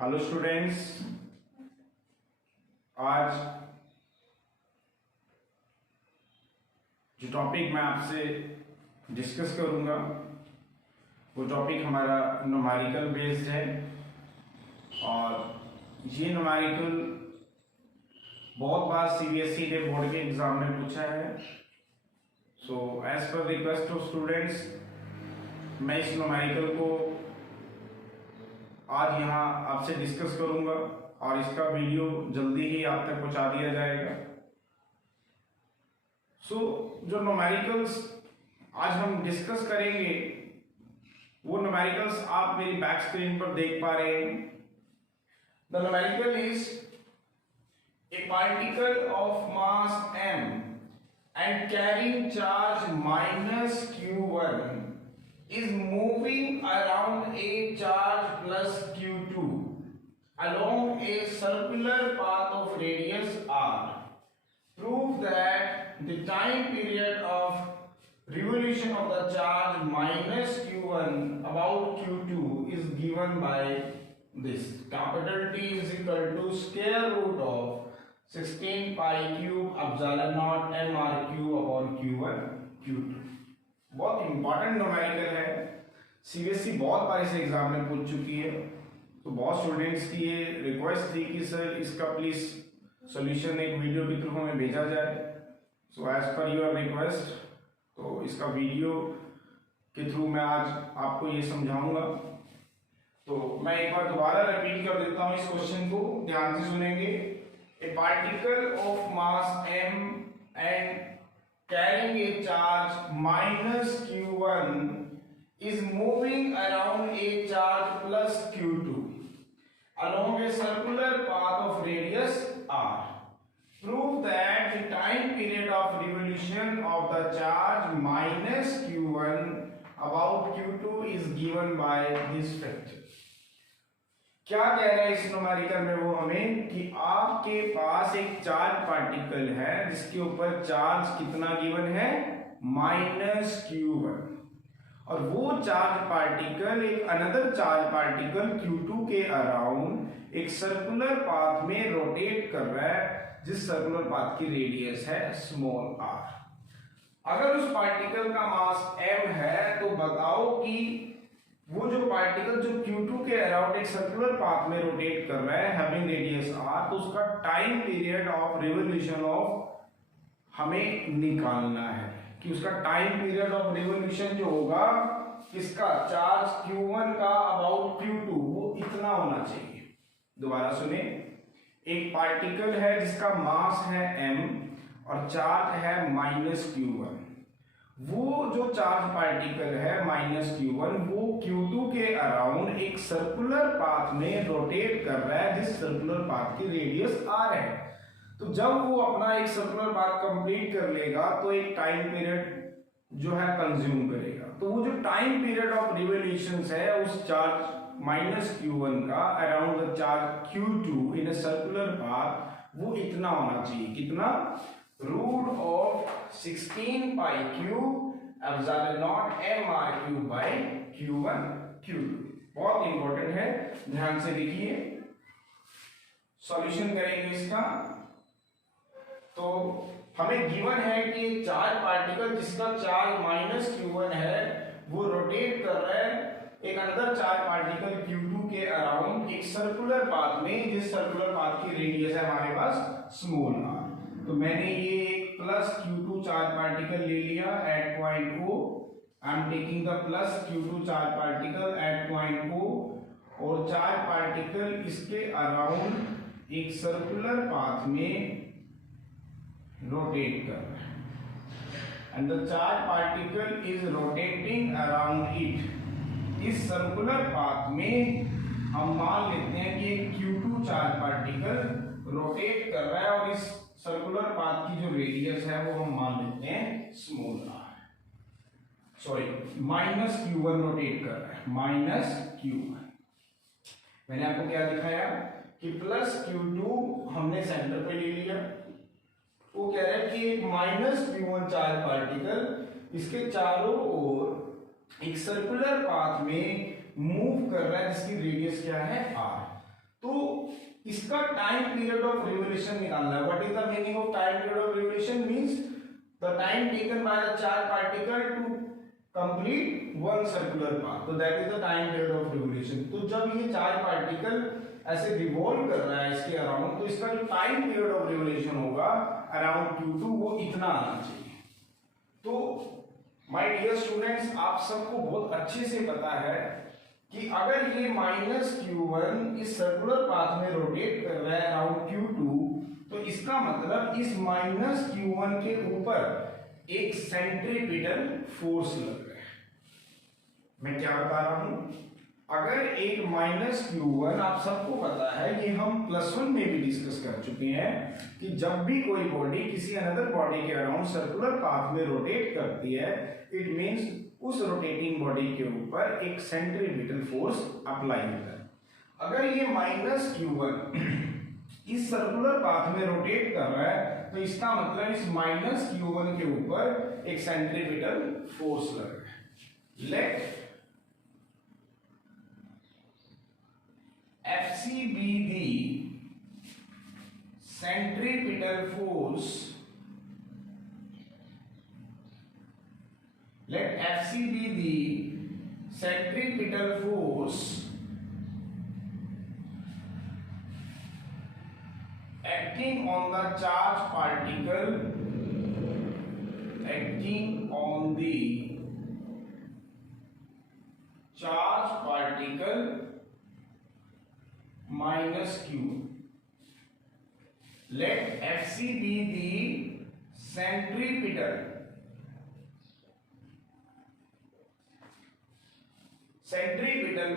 Hello students, आज जो topic मैं आपसे डिस्कस करूंगा वो टॉपिक हमारा न्यूमेरिकल बेस्ड है और ये न्यूमेरिकल बहुत बार सीबीएसई ने बोर्ड के एग्जाम में पूछा है। So as per request of students, मैं इस न्यूमेरिकल को आज यहाँ आपसे डिस्कस करूंगा और इसका वीडियो जल्दी ही आप तक पहुंचा दिया जाएगा। जो न्यूमेरिकल्स आज हम डिस्कस करेंगे वो न्यूमेरिकल्स आप मेरी बैक स्क्रीन पर देख पा रहे हैं। The numerical is a particle of mass m and carrying charge minus q1 is moving around a charge plus q2 along a circular path of radius r. Prove that the time period of revolution of the charge minus q1 about q2 is given by this. Capital T is equal to square root of 16 pi cube epsilon naught mr cube upon q1 q2. बहुत important numerical है, CBSE बहुत बार इस exam में पूछ चुकी है। तो बहुत स्टूडेंट्स की ये रिक्वेस्ट थी कि सर इसका प्लीज सॉल्यूशन एक वीडियो के थ्रू हमें भेजा जाए। So as per your request, तो इसका वीडियो के थ्रू मैं आज आपको ये समझाऊंगा। तो मैं एक बार दोबारा रिपीट कर देता हूँ इस क्वेश्चन को, ध्यान से सुनेंगे। ए particle of mass m and carrying a charge minus q1 is moving around a charge plus q2 along a circular path of radius r. Prove that the time period of revolution of the charge minus q1 about q2 is given by this factor. क्या कह रहा है इस numerical में वो हमें कि आपके पास एक चार्ज पार्टिकल है जिसके ऊपर चार्ज कितना गिवन है, -q1, और वो चार्ज पार्टिकल एक अनदर चार्ज पार्टिकल q2 के अराउंड एक सर्कुलर पाथ में रोटेट कर रहा है, जिस सर्कुलर पाथ की रेडियस है स्मॉल r। अगर उस पार्टिकल का मास m है तो बताओ कि वो जो पार्टिकल जो q2 के अराउंड एक सर्कुलर पाथ में रोटेट कर रहा है हैविंग रेडियस r, तो उसका time period of revolution of हमें निकालना है कि उसका टाइम पीरियड ऑफ रिवोल्यूशन जो होगा इसका चार्ज q1 का अबाउट q2 वो इतना होना चाहिए। दोबारा सुने, एक पार्टिकल है जिसका मास है m और चार्ज है -q1। वो जो चार्ज पार्टिकल है -q1 वो q2 के अराउंड एक सर्कुलर पाथ में रोटेट कर रहा है, जिस सर्कुलर पाथ की रेडियस r है। तो जब वो अपना एक सर्कुलर पाथ कंप्लीट कर लेगा तो एक टाइम पीरियड जो है कंज्यूम करेगा। तो वो जो टाइम पीरियड ऑफ रिवोल्यूशन है उस चार्ज -q1 का around the charge q2 in a circular path वो इतना होना चाहिए। कितना? Root of 16 pi cube epsilon nought mr cube by q1 q2। बहुत इंपॉर्टेंट है, ध्यान से देखिए। सॉल्यूशन करेंगे इसका। तो हमें गिवन है कि चार्ज पार्टिकल जिसका चार्ज -q1 है वो रोटेट कर रहा है एक अंदर चार्ज पार्टिकल q2 के अराउंड एक सर्कुलर पाथ में, जिस सर्कुलर पाथ की रेडियस है हमारे पास स्मॉल r। तो मैंने ये एक प्लस q2 चार्ज पार्टिकल ले लिया at point O। I am taking the plus q2 charge particle at point O, और चार्ज पार्टिकल इसके अराउंड एक सर्कुलर पाथ में रोटेट कर रहा है and the charge particle is rotating around it. इस सर्कुलर पाथ में हम मान लेते हैं कि एक q2 चार्ज पार्टिकल रोटेट कर रहा है और इस सर्कुलर पाथ की जो रेडियस है वो हम मान लेते हैं small r। Sorry, -q1 rotate कर रहा है, -q1। मैंने आपको क्या दिखाया कि प्लस q2 हमने सेंटर पे ले लिया। वो कह रहा है कि एक -q1 चार्ज पार्टिकल इसके चारों ओर एक सर्कुलर पाथ में मूव कर रहा है जिसकी रेडियस क्या है r। तो इसका टाइम पीरियड ऑफ रिवोल्यूशन निकालना है। What is the meaning of time period of revolution? Means the time taken by the charge particle to complete one circular path, तो that is the time period of revolution. तो जब ये charge particle ऐसे revolve कर रहा है इसके around, तो इसका जो टाइम पीरियड ऑफ रिवोल्यूशन होगा अराउंड q2 वो इतना आना चाहिए। तो माय डियर स्टूडेंट्स, आप सबको बहुत अच्छे से पता है कि अगर ये -q1 इस सर्कुलर पाथ में रोटेट कर रहा है अराउंड q2, तो इसका मतलब इस -q1 के ऊपर एक सेंट्रीपिटल फोर्स लग रहा है। मैं क्या बता रहा हूं? अगर एक -q1, आप सबको पता है, ये हम +1 में भी डिस्कस कर चुके हैं कि जब भी कोई बॉडी किसी अनदर बॉडी के अराउंड सर्कुलर पाथ में रोटेट करती है, इट मींस उस रोटेटिंग बॉडी के ऊपर एक सेंट्रीपिटल फोर्स अप्लाई होता है। अगर ये -q1 इस सर्कुलर पाथ में रोटेट कर रहा है, तो इसका मतलब इस -q1 के ऊपर एक सेंट्रीपिटल फोर्स लग रहा है। Let Fc be the centripetal force. Let Fc be the centripetal force acting on the charge particle, acting on the charge particle minus q. Let Fc be the centripetal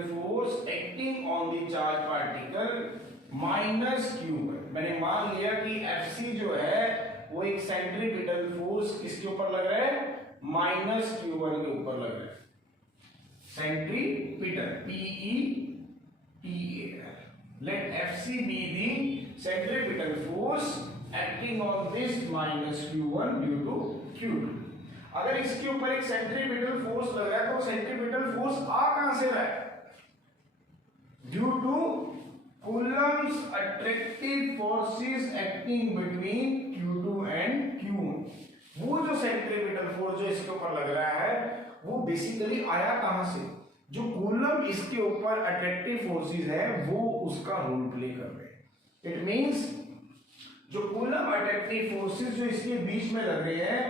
force acting on the charge particle minus q। मैंने मान लिया कि Fc जो है वो एक centripetal force किसके ऊपर लग रहा है? -q1 के ऊपर लग रहा है। Centripetal PETAL। Let Fc be the centripetal force acting on this -q1 due to q2। अगर इसके ऊपर एक सेंट्रीपिटल फोर्स लग रहा है, तो सेंट्रीपिटल फोर्स आ कहां से रहा है? Due to Coulomb's attractive forces acting between q2 and q1। वो जो सेंट्रीपिटल फोर्स जो इसके ऊपर लग रहा है, वो बेसिकली आया कहां से? जो कूलम इसके ऊपर अट्रैक्टिव फोर्सेस है, वो उसका रोल प्ले कर रहे हैं। इट मींस जो कूलम अट्रैक्टिव फोर्सेस जो इसके बीच में लग रहे हैं,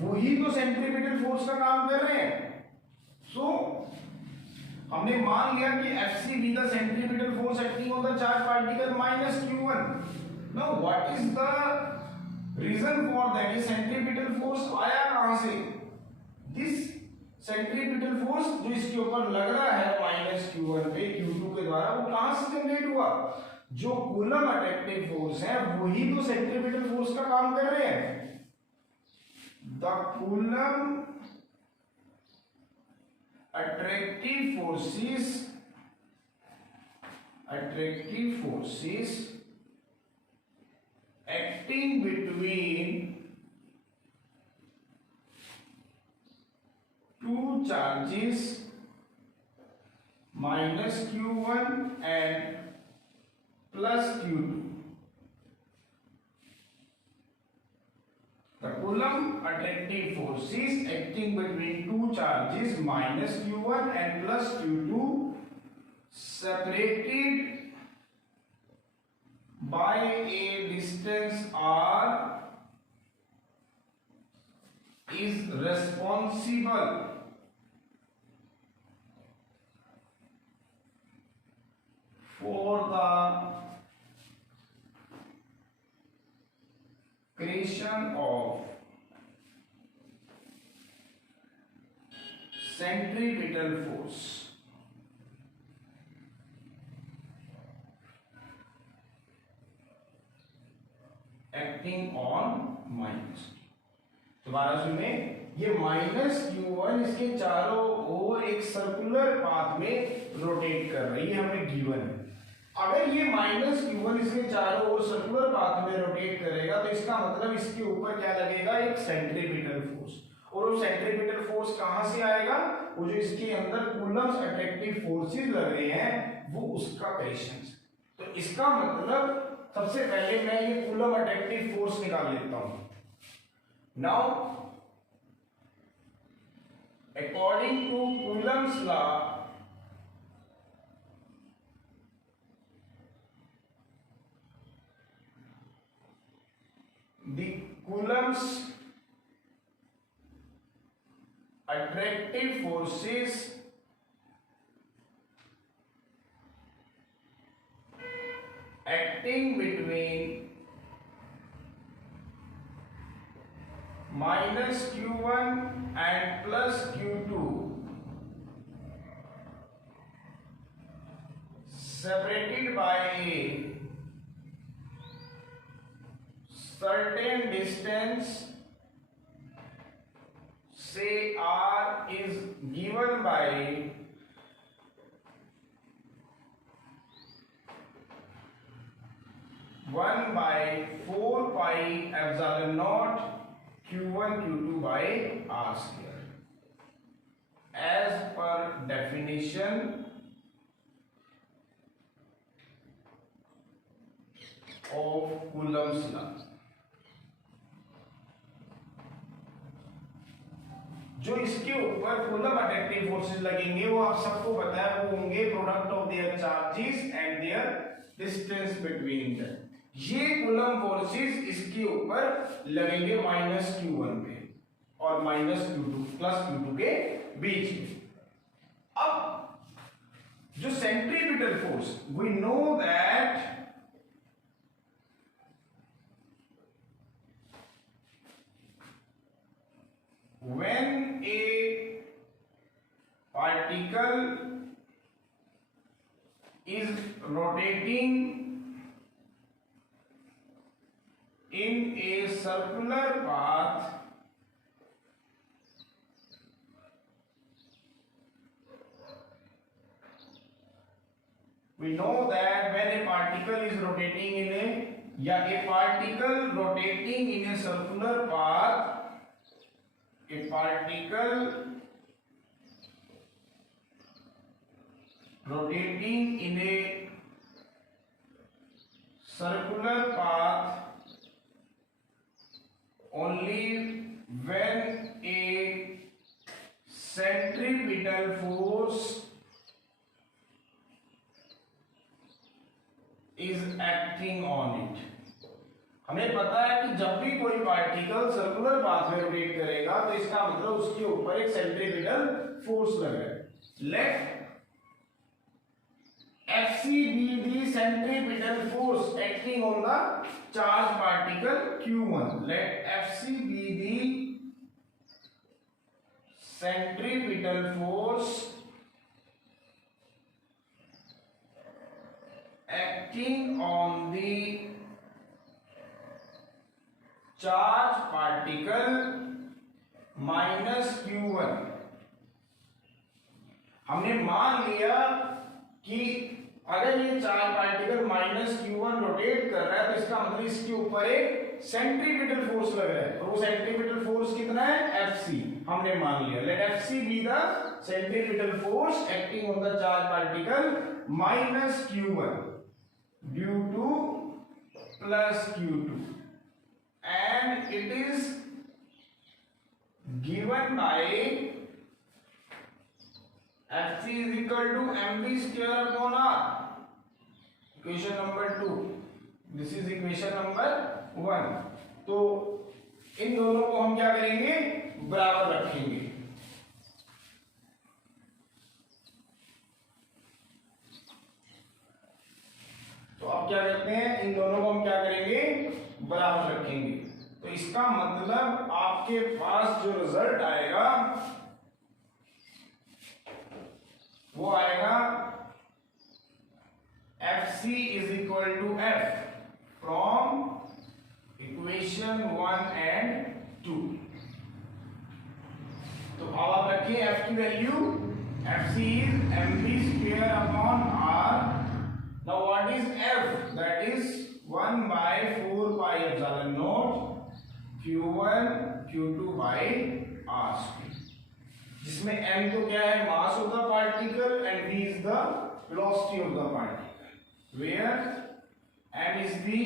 वही तो सेंट्रीपिटल फोर्स का काम कर रहे हैं। सो हमने मान लिया कि Fc be the centripetal force acting on the charge particle minus q1। Now what is the reason for that? ये सेंट्रीपिटल फोर्स आया कहां से? This सेंट्रीपिटल फोर्स जो इसके ऊपर लग रहा है -q1 पे q2 के द्वारा, वो कहां से जनरेट हुआ? जो कूलम अट्रैक्टिव फोर्स है, वही तो सेंट्रीपिटल फोर्स का काम कर रहे हैं। The coulomb attractive forces acting between two charges -q1 and +q2। The Coulomb attractive forces acting between two charges -q1 and +q2 separated by a distance r is responsible for the creation of centripetal force। Acting on minus। दोबारा सुनिए, ये -q1 इसके चारों ओर एक circular path में rotate कर रही है, हमें गिवन है। अगर ये -q1 इसके चारों ओर सर्कुलर पाथ में रोटेट करेगा, तो इसका मतलब इसके ऊपर क्या लगेगा? एक सेंट्रीपिटल फोर्स। और वो सेंट्रीपिटल फोर्स कहां से आएगा? वो जो इसके अंदर कूलम्स अट्रैक्टिव फोर्सेस लग रहे हैं, वो उसका क्वेश्चन है। तो इसका मतलब सबसे पहले मैं ये कूलम अट्रैक्टिव फोर्स निकाल लेता हूं. Now according to Coulomb's law, the Coulomb's attractive forces acting between minus q1 and plus q2 separated by a certain distance, say r, is given by one by 4 pi epsilon naught q1 q2 by r square, as per definition of Coulomb's law. जो इसके ऊपर coulomb attractive forces लगेंगे वो आप सबको पता है, वो होंगे product of their charges and their distance between them. ये कूलम फोर्सेस इसके ऊपर लगेंगे माइनस q1 पे और माइनस q2 प्लस q2 के बीच में. अब जो centripetal force, we know that when a particle is rotating in a circular path, we know that when a particle is rotating in a particle rotating in a circular path, a particle rotating in a circular path only when a centripetal force is acting on it. हमें पता है कि जब भी कोई particle circular path में rotate करेगा तो इसका मतलब उसके ऊपर एक सेंट्रीपिटल फोर्स लग रहा है. Let Fc be the centripetal force acting on the charged particle q1. Let Fc be the centripetal force acting on the charge particle minus q1. हमने मान लिया कि अगर ये charge particle minus q1 rotate कर रहा है तो इसका मतलब इसके ऊपर एक सेंट्रीपिटल फोर्स लग रहा है. तो वो सेंट्रीपिटल फोर्स कितना है? Fc. हमने मान लिया. Let Fc be the centripetal force acting on the charge particle minus q1 due to plus q2. And it is given by Fc is equal to mv square upon r. Equation number 2. This is equation number 1. तो इन दोनों को हम क्या करेंगे? बराबर रखेंगे. तो अब क्या करते हैं? इन दोनों को हम क्या करेंगे? बराबर रखेंगे. तो इसका मतलब आपके पास जो रिजल्ट आएगा वो आएगा Fc is equal to F from equation 1 and 2. तो अब आप रखिए F की value. Fc is mv square upon r. Now what is F? That is 1 by 4 pi epsilon naught q1 q2 by r square, जिसमें m तो क्या है? Mass of the particle and v is the velocity of the particle. where m is the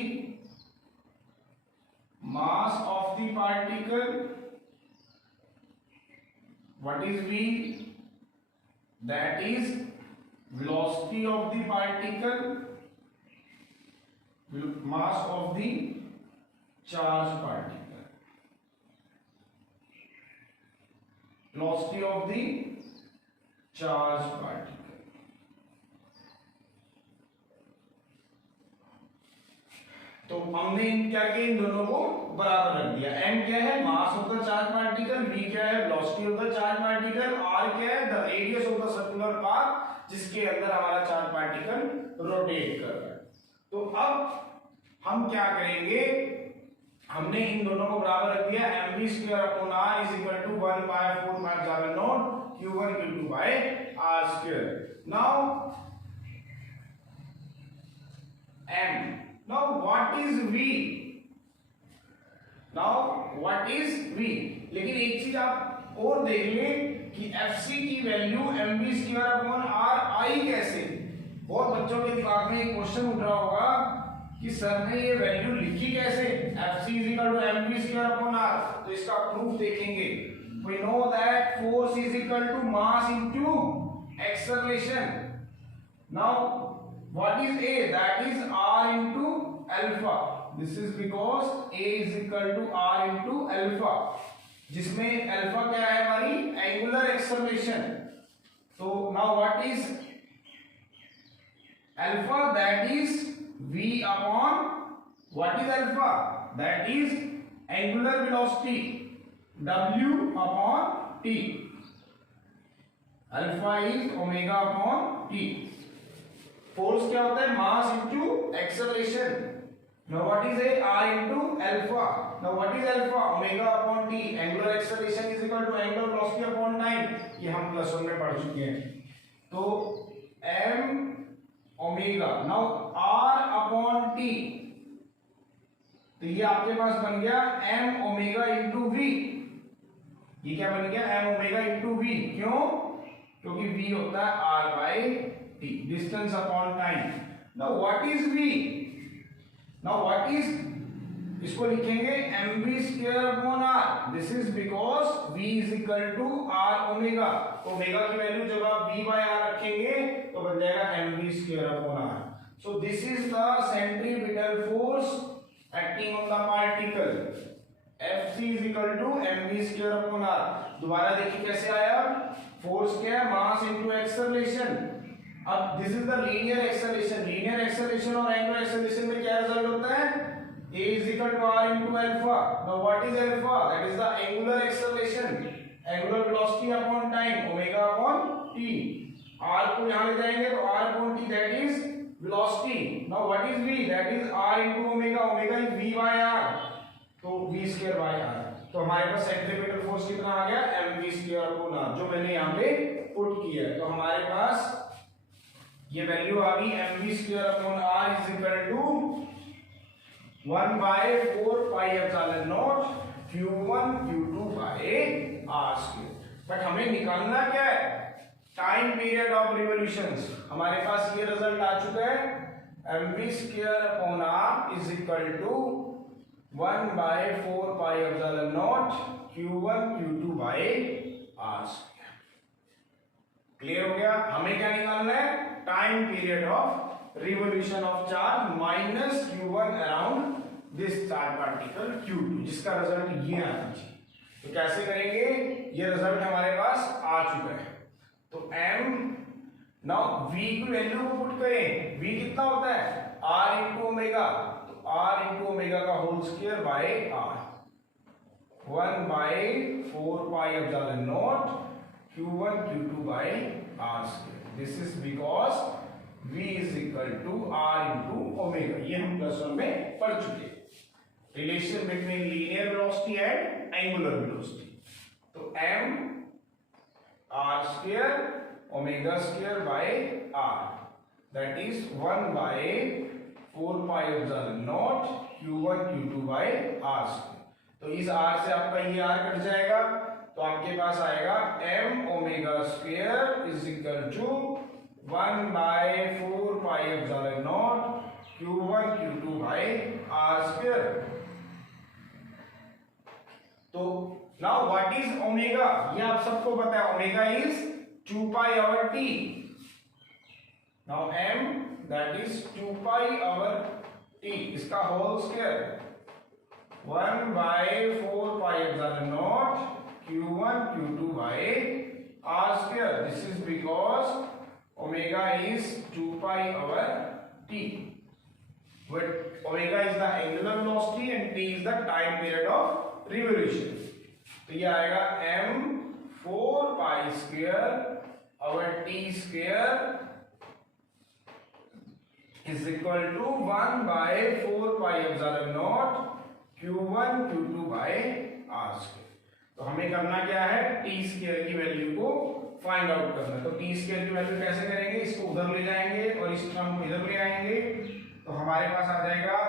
mass of the particle. What is v? That is velocity of the particle, mass of the charged particle, velocity of the charged particle. तो हमने क्या किया, इन दोनों को बराबर रख दिया। m क्या है, mass of the charge particle, v क्या है, velocity of the charge particle, r क्या है, the radius of the circular path जिसके अंदर हमारा चार्ज पार्टिकल रोटेट कर रहा है। तो अब हम क्या करेंगे, हमने इन दोनों को बराबर रख दिया, mv²/r is equal to 1/4πε0 q1 q2/r²। Now m, now what is v? Now what is v? लेकिन एक चीज आप और देख लें कि fc की वैल्यू mv²/r आई कैसे। बहुत बच्चों के दिमाग में एक क्वेश्चन उठ रहा होगा कि सर ने ये वैल्यू लिखी कैसे, fc = mv²/r। तो इसका प्रूफ देखेंगे। We know that force is equal to mass into acceleration. Now what is a? That is r into alpha. This is because a is equal to r into alpha, जिसमें alpha क्या है हमारी angular acceleration। तो now what is alpha? That is v upon, what is alpha? That is angular velocity, w upon t। alpha is omega upon t। फोर्स क्या होता है, mass into acceleration. Now what is a, r into alpha. Now what is alpha, omega upon t. Angular acceleration is equal to angular velocity upon time, ये हम plus 1 में पढ़ चुके हैं। तो m omega, now r upon t, तो ये आपके पास बन गया m ओमेगा इनटू v। ये क्या बन गया, m ओमेगा इनटू v। क्यों? क्योंकि v होता है r by t, distance upon time। now what is v? now what is, इसको लिखेंगे mv²/r। this is because v is equal to r omega. Omega की वैल्यू जब आप v/r रखेंगे तो बन जाएगा mv²/r। so this is the centripetal force acting on the particle, fc is equal to mv²/r। दोबारा देखिए कैसे आया, फोर्स क्या है, मास इनटू एक्सेलरेशन। अब this is the linear acceleration. Linear acceleration और एंगुलर एक्सेलरेशन में क्या रिजल्ट होता है, a is equal to r into alpha। now what is alpha? that is the angular acceleration, angular velocity upon time, omega upon t। r को यहां ले जाएंगे तो r upon t, that is velocity। now what is v? that is r into omega, omega is v/r, तो v²/r। तो हमारे पास centripetal force कितना आ गया, mv²/r, जो मैंने यहाँ पे पुट किया है। तो हमारे पास ये वैल्यू आ गई mv²/r is equal to 1/4πε0 q1 q2/r²। But हमें निकालना क्या है, टाइम पीरियड ऑफ रिवॉल्यूशंस। हमारे पास ये रिजल्ट आ चुका है mv²/r is equal to 1/4πε0 q1 q2/r²। Clear हो गया। हमें क्या निकालना है, time period of revolution of charge minus q1 around this charge particle q2, जिसका रिजल्ट ये आना चाहिए। तो कैसे करेंगे, ये रिजल्ट हमारे पास आ चुका है। तो m, नाउ v की वैल्यू को पुट करें, v कितना होता है, r इंटू ओमेगा। तो r इंटू ओमेगा का whole square by r, 1/4πε0 q1 q2/r²। this is because v is equal to r into omega। ये हम प्लस 1 में पढ़ चुके हैं, relation between linear velocity and angular velocity. तो m r² omega square by r, that is 1/4πε0 q1 q2/r²। तो इस r से आपका ये r कट जाएगा, तो आपके पास आएगा m omega square is equal to 1/4πε0 Q1 Q2 by R square. तो now what is omega? ये आप सबको पता है, omega is 2 pi over t. Now m that is 2 pi over t, इसका whole square 1/4πε0 Q1 Q2 by R square. This is because omega is 2 pi over t. But omega is the angular velocity and t is the time period of revolution. तो ये आएगा m 4 pi square over t square is equal to 1/4πε0 Q1 Q2 by R square. तो हमें करना क्या है, t square की value को फाइंड आउट करना है। तो t स्क्वायर की वैल्यू कैसे करेंगे, इसको उधर ले जाएंगे और इस टर्म को इधर ले आएंगे, तो हमारे पास आ जाएगा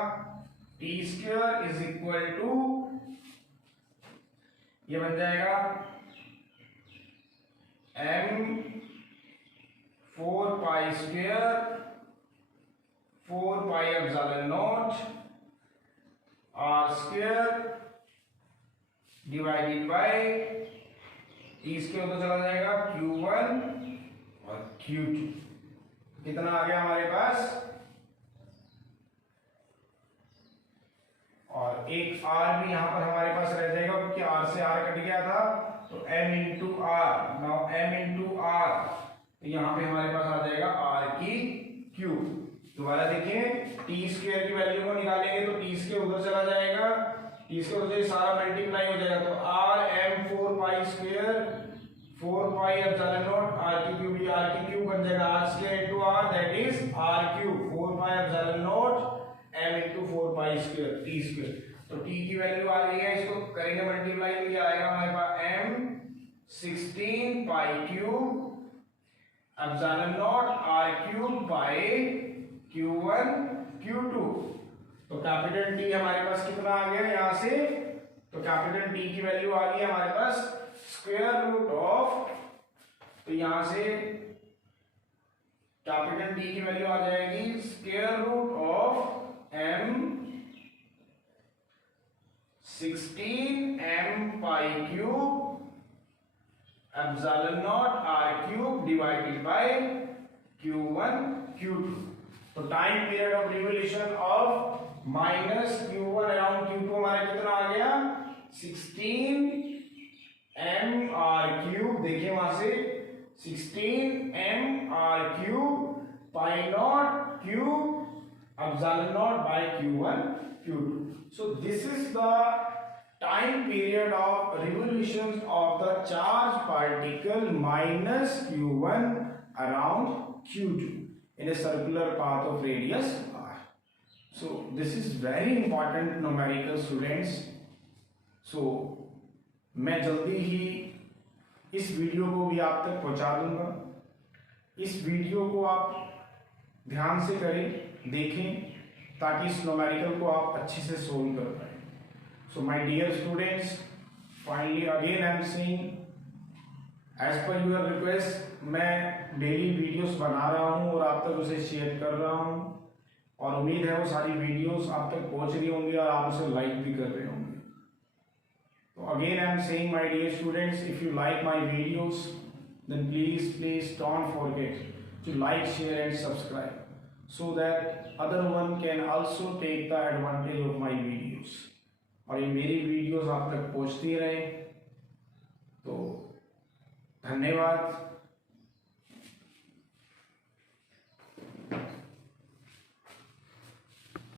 t square is equal to, ये बन जाएगा m 4 pi square 4 pi epsilon not r square divided by t square तो चला जाएगा Q1 और Q2। कितना आ गया हमारे पास, और एक r भी यहां पर हमारे पास रह जाएगा क्योंकि r से r कट गया था, तो m into r. Now m into r, तो यहां पे हमारे पास आ जाएगा r की क्यूब। दोबारा देखें, टी स्क्वायर की वैल्यू को निकालेंगे तो टी स्क्वायर उधर चला जाएगा, टी स्क्वायर उधर सारा मल्टीप्लाई हो जाएगा, तो r m 4 pi square 4 pi epsilon not r की क्यूब, ये r की क्यूब बन जाएगा r square into r, that is r cube 4 pi epsilon not m into 4 pi square t square. तो t की वैल्यू आ गई है, इसको करेंगे मल्टीप्लाई, तो ये आएगा हमारे पास m 16 pi cube epsilon not r cube by Q1 Q2। तो कैपिटल T हमारे पास कितना आ गया यहाँ से, तो कैपिटल T की वैल्यू आ गई हमारे पास स्क्वायर रूट ऑफ, तो यहां से कैपिटल T की वैल्यू आ जाएगी square root of m 16 m pi cube epsilon not r cube divided by Q1 Q2। तो time period of revolution of minus Q1 around Q2 हमारा कितना आ गया 16 m r क्यूब, देखिए वहां से 16 m r cube pi naught cube epsilon naught by Q1 Q2। So this is the time period of revolutions of the charge particle minus Q1 around Q2 in a circular path of radius r. So this is very important numerical students. So मैं जल्दी ही इस video को भी आप तक पहुंचा दूंगा। इस वीडियो को आप ध्यान से करें, देखें, ताकि इस न्यूमेरिकल को आप अच्छे से सोल्व कर पाए। So my dear students, finally again I am saying as per your request, मैं डेली वीडियोस बना रहा हूं और आप तक उसे शेयर कर रहा हूं, और उम्मीद है वो सारी वीडियोस आप तक पहुंच रही होंगी और आप उसे लाइक भी कर रहे होंगे। तो again I am saying my dear students, if you like my videos then please don't forget to like, share and subscribe so that other one can also take the advantage of my videos, और ये मेरी videos आप तक पहुंचती रहे। तो धन्यवाद।